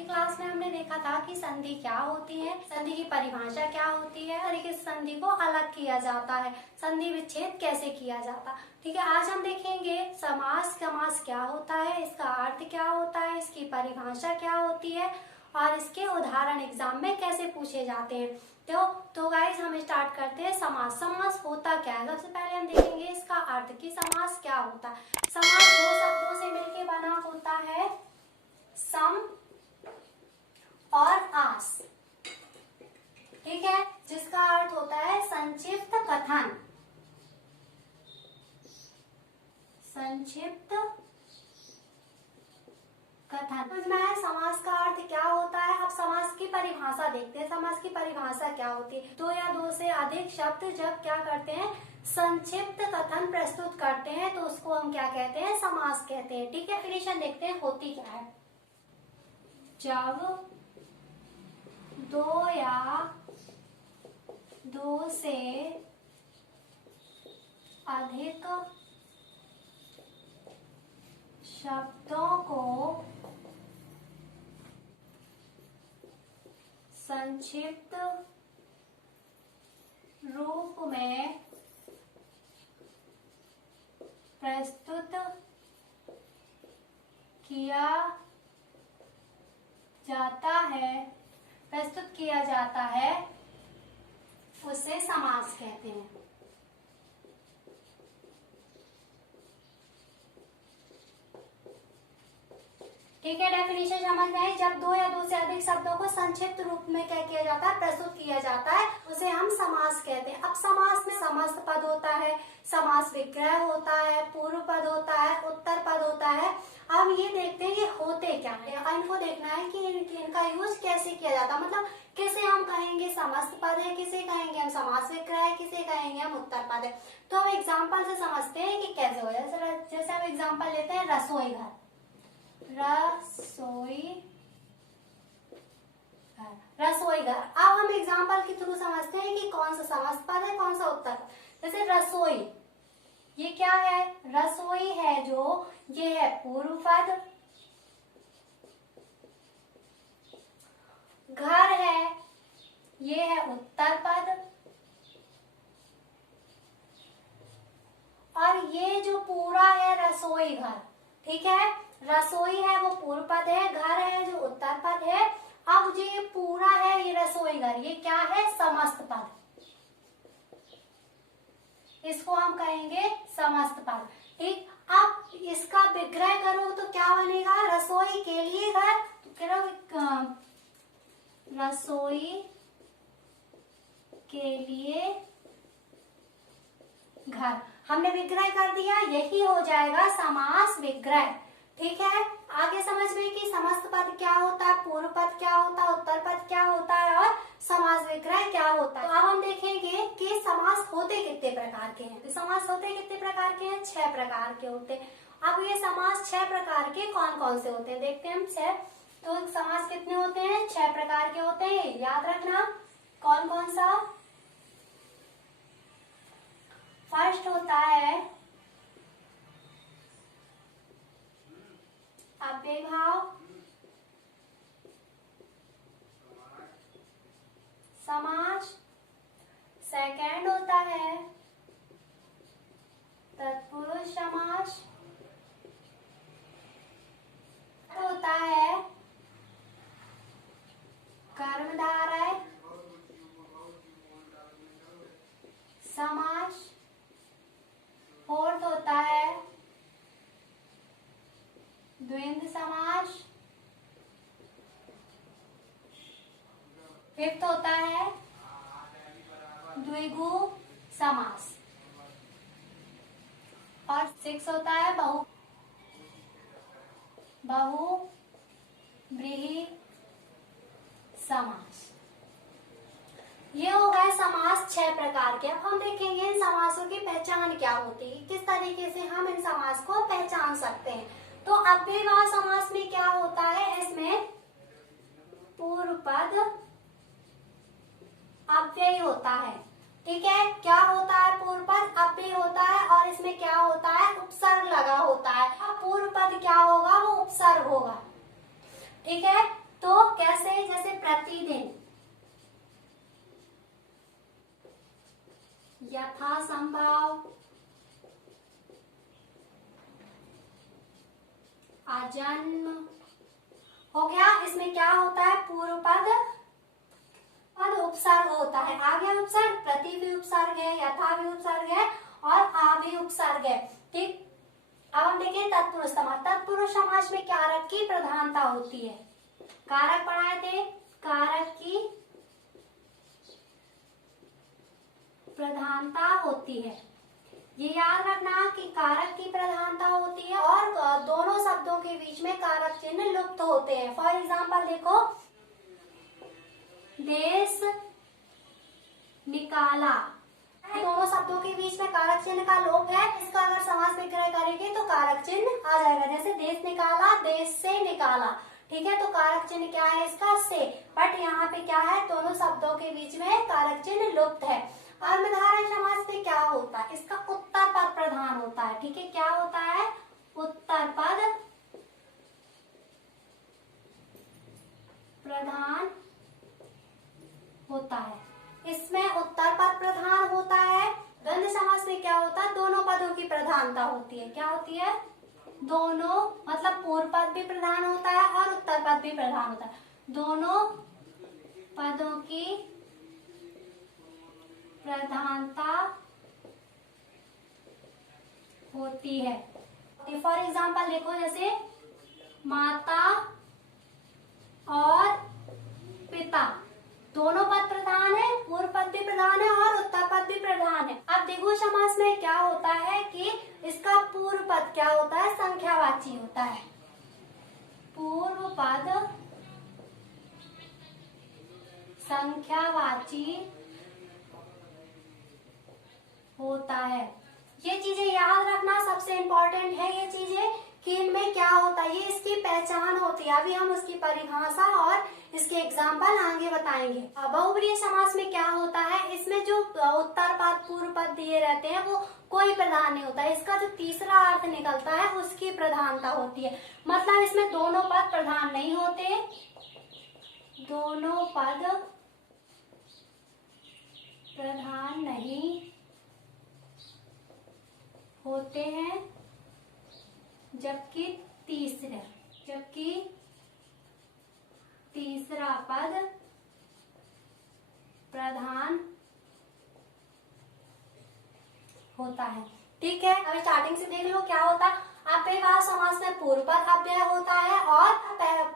की क्लास में हमने देखा था कि संधि क्या होती है, संधि की परिभाषा क्या होती है, तरीके से संधि को अलग किया जाता है, संधि विच्छेद कैसे किया जाता। ठीक है, आज हम देखेंगे समास। समास क्या होता है, इसका अर्थ क्या होता है, इसकी परिभाषा क्या होती है और इसके उदाहरण एग्जाम में कैसे पूछे जाते हैं। तो गाइस हम स्टार्ट करते हैं। समास। समास होता क्या है, सबसे पहले हम देखेंगे इसका अर्थ कि समास क्या होता है। समास दो शब्दों से मिलकर बना होता है, सम और आस। ठीक है, जिसका अर्थ होता है संक्षिप्त कथन। संक्षिप्त कथन। समझ में आया समास का अर्थ क्या होता है। अब समास की परिभाषा देखते हैं। समास की परिभाषा क्या होती है, दो या दो से अधिक शब्द जब क्या करते हैं, संक्षिप्त कथन प्रस्तुत करते हैं तो उसको हम क्या कहते हैं, समास कहते हैं। ठीक है, डेफिनेशन देखते हैं होती क्या है। जब दो या दो से अधिक शब्दों को संक्षिप्त रूप में प्रस्तुत किया जाता है उसे समास कहते हैं। ठीक है, डेफिनेशन समझ में आई। जब दो या दो से अधिक शब्दों को संक्षिप्त रूप में क्या किया जाता है, प्रस्तुत किया जाता है, उसे हम समास कहते हैं। अब समास में समस्त पद होता है, समास विग्रह होता है, पूर्व पद होता है, उत्तर पद होता है। अब ये देखते हैं कि होते क्या है, इनको देखना है कि इनका यूज कैसे किया जाता है। मतलब किसे हम कहेंगे समस्त पद है, किसे कहेंगे हम समास विग्रह है, किसे कहेंगे हम उत्तर पद है। तो हम एग्जाम्पल से समझते हैं कि कैसे हो। जैसे हम एग्जाम्पल लेते हैं रसोई घर। रसोई घर। अब हम एग्जाम्पल के थ्रू समझते हैं कि कौन सा समस्त पद है, कौन सा उत्तर पद। जैसे रसोई, ये क्या है, रसोई है जो ये है पूर्व पद, घर है ये है उत्तर पद, और ये जो पूरा है रसोई घर। ठीक है, रसोई है वो पूर्व पद है, घर है जो उत्तर पद है। अब जो ये पूरा है ये रसोई घर, ये क्या है, समस्त पद। इसको हम कहेंगे समस्त पद। ठीक, अब इसका विग्रह करो तो क्या बनेगा, रसोई के लिए घर। तो करो रसोई के लिए घर, हमने विग्रह कर दिया, यही हो जाएगा समास विग्रह। ठीक है, आगे समझ में कि समस्त पद क्या होता है, पूर्व पद क्या होता है, उत्तर पद क्या होता है और समास विग्रह क्या होता है। तो अब हम देखेंगे कि समास होते कितने प्रकार के हैं। समास होते कितने प्रकार के हैं, 6 प्रकार के होते हैं। अब ये समास 6 प्रकार के कौन कौन से होते हैं देखते हैं हम। 6 तो समास कितने होते हैं, 6 प्रकार के होते हैं, याद रखना। कौन कौन सा। फर्स्ट होता है अव्ययीभाव समास। सेकंड होता है तत्पुरुष समास। होता है कर्मधारय समास। फोर्थ होता है द्वंद्व समास। फिफ्थ होता है द्विगु समास। और 6 होता है बहुव्रीहि समास। ये हो गए समास 6 प्रकार के। अब हम देखेंगे इन समासों की पहचान क्या होती है, किस तरीके से हम इन समास को पहचान सकते हैं। तो अव्ययीभाव समास में क्या होता है, इसमें पूर्व पद अव्ययी होता है। ठीक है, क्या होता है, पूर्व पद अव्ययी होता है और इसमें क्या होता है, उपसर्ग लगा होता है। अब पूर्व पद क्या होगा, वो उपसर्ग होगा। ठीक है, तो कैसे, जैसे प्रतिदिन, यथासंभव, आजन्म, हो गया। इसमें क्या होता है, पूर्व पद उपसर्ग होता है। आगे उपसर्ग, प्रति भी उपसर्ग है, यथा भी उपसर्ग है और आ भी उपसर्ग है। ठीक, अब हम देखें तत्पुरुष समास। तत्पुरुष समास में कारक की प्रधानता होती है। कारक पढ़ाए थे, कारक की प्रधानता होती है। ये याद रखना कि कारक की प्रधानता होती है और दोनों शब्दों के बीच में कारक चिन्ह लुप्त होते हैं। फॉर एग्जाम्पल देखो, देश निकाला, दोनों शब्दों के बीच में कारक चिन्ह का लोप है। इसका अगर समास विग्रह करेंगे तो कारक चिन्ह आ जाएगा। जैसे देश निकाला, देश से निकाला, ठीक है, तो कारक चिन्ह क्या है इसका, से। बट यहाँ पे क्या है, दोनों शब्दों के बीच में कारक चिन्ह लुप्त है। कर्मधारय समास में क्या होता है, इसका उत्तर पद प्रधान होता है। ठीक है, क्या होता है, उत्तर पद प्रधान होता है। इसमें उत्तर पद प्रधान होता है। द्वंद्व समास में क्या होता है, दोनों पदों की प्रधानता होती है। क्या होती है, दोनों, मतलब पूर्व पद भी प्रधान होता है और उत्तर पद भी प्रधान होता है। दोनों पदों की प्रधानता होती है। फॉर एग्जाम्पल देखो, जैसे माता और पिता, दोनों पद प्रधान है, पूर्व पद भी प्रधान है और उत्तर पद भी प्रधान है। अब द्विगु समास में क्या होता है कि इसका पूर्व पद क्या होता है, संख्यावाची होता है। पूर्व पद संख्यावाची होता है। ये चीजें याद रखना सबसे इम्पोर्टेंट है। ये चीजें कि इनमें क्या होता है, ये इसकी पहचान होती है। अभी हम उसकी परिभाषा और इसके एग्जाम्पल आगे बताएंगे। बहुब्रीहि समास में क्या होता है, इसमें जो उत्तर पद पूर्व पद दिए रहते हैं वो कोई प्रधान नहीं होता है। इसका जो तीसरा अर्थ निकलता है उसकी प्रधानता होती है। मतलब इसमें दोनों पद प्रधान नहीं होते, दोनों पद प्रधान नहीं होते हैं, जबकि तीसरा पद प्रधान होता है। ठीक है, अब स्टार्टिंग से देख लो क्या होता है। अव्ययभाव समास में पूर्व पद अव्यय होता है और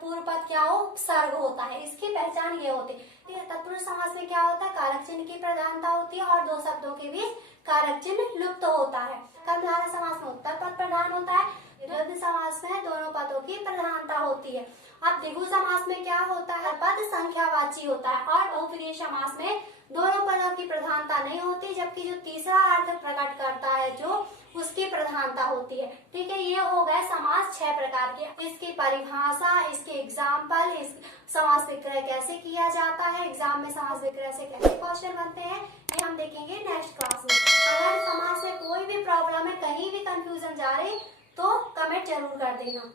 पूर्व पद क्या हो, उपसर्ग होता है। इसकी पहचान ये होती है। तत्पुरुष समास में क्या होता है, कारक चिन्ह की प्रधानता होती है और दो शब्दों के बीच कारक चिन्ह लुप्त होता है। कर्मधारय समास में उत्तर पद प्रधान होता है। द्वंद्व समास में दोनों पदों की प्रधानता होती है। अब द्विगु समास में क्या होता है, पद संख्यावाची होता है और बहुब्रीहि समास में दोनों पदों की प्रधानता नहीं होती, जबकि जो तीसरा अर्थ प्रकट करता है जो उसकी प्रधानता होती है। ठीक है, ये हो गए समास 6 प्रकार के। इसकी परिभाषा, इसके एग्जाम्पल, इस समास विग्रह कैसे किया जाता है, एग्जाम में समास विग्रह से कैसे क्वेश्चन बनते हैं, ये हम देखेंगे नेक्स्ट क्लास में। अगर समास में कोई भी प्रॉब्लम है, कहीं भी कंफ्यूजन जा रही तो कमेंट जरूर कर देना।